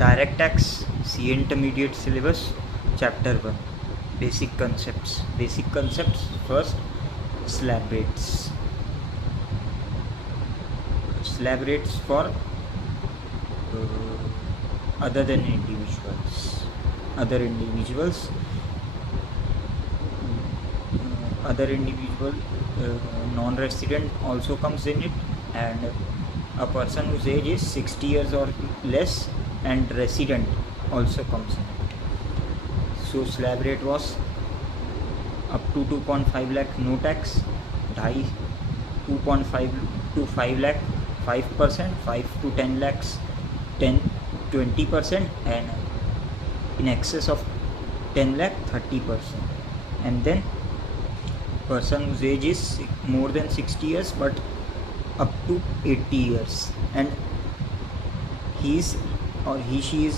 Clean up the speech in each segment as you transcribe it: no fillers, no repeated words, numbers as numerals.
Direct tax, C intermediate syllabus, chapter 1. Basic concepts. First, slab rates. Slab rates for other individuals, non-resident also comes in it, and a person whose age is 60 years or less and resident also comes in it. So slab rate was up to 2.5 lakh no tax, 2.5 to 5 lakh 5%, 5 to 10 lakhs 20%, and in excess of 10 lakh 30%. And then person whose age is more than 60 years but up to 80 years and she is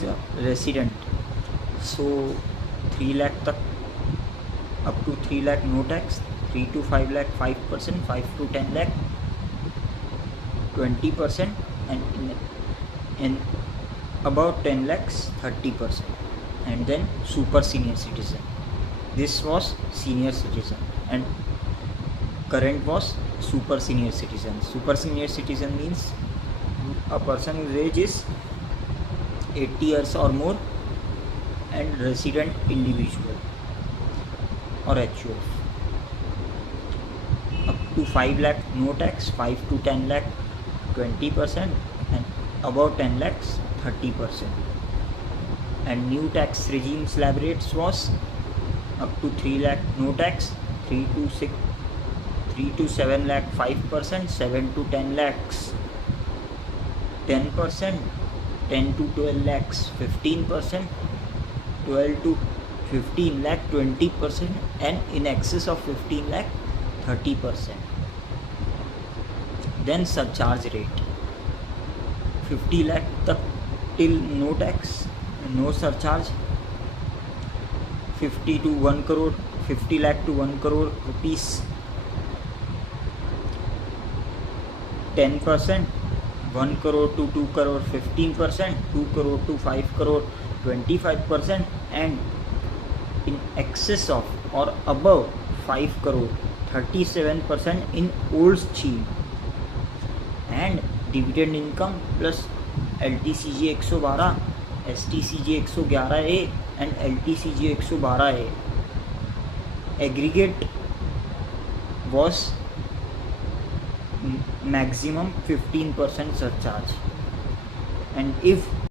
a resident, so 3 lakh tak, up to 3 lakh no tax, 3 to 5 lakh 5%, 5 to 10 lakh 20%, and in about 10 lakhs 30%. And then super senior citizen. This was senior citizen and current was super senior citizen. Super senior citizen means a person whose age is 80 years or more and resident individual or HUF. Up to 5 lakh no tax, 5 to 10 lakh 20%, and above 10 lakhs 30%. And new tax regime slab rates was up to 3 lakh no tax, 3 to 7 lakh 5%, 7 to 10 lakhs 10%, 10 to 12 lakhs 15%, 12 to 15 lakh 20%, and in excess of 15 lakh 30%. Then surcharge rate, 50 lakh tak till no tax, no surcharge, 50 to 1 crore, 50 lakh to 1 crore rupees 10%, 1 crore to 2 crore 15%, 2 crore to 5 crore 25%, and in excess of or above 5 crore 37% in old scheme. And dividend income plus LTCJ 112, STCJ 111A and LTCJ 112A. Aggregate was maximum 15% surcharge, and if